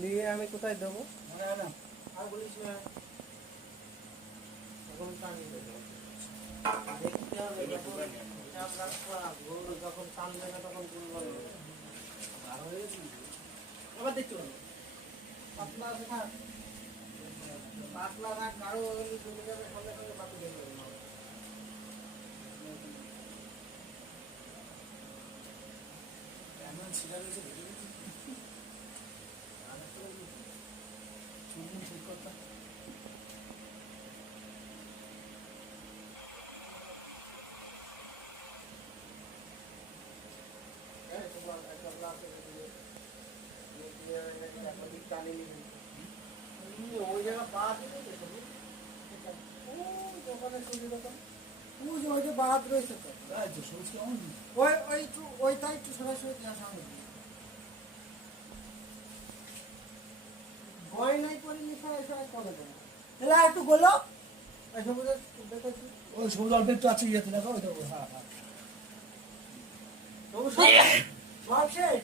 নিয়ে আমি কোথায় দেবো? আর বলিস না, এখন টান দেখতে হবে, যখন টান দেবে তখন আবার দেখতে পাবো পাতলা আছে না, পাতলা না কারো জমে যাবে, সঙ্গে সঙ্গে পাতলা দেখে দেবে। এমন ছিলা রয়েছে ঠিক কথা। ওই জায়গা বাদ দোকানে সবজি দোকান ওই যে বাদ রয়েছে তো, ওইটা একটু সরাসরি ভয় নাই করে লিখা এসব করে দেবে একটু বলো ওই সবুজ অল্প একটু আছে ইয়েতে দেখো ওইটা। হ্যাঁ হ্যাঁ সব শেষ।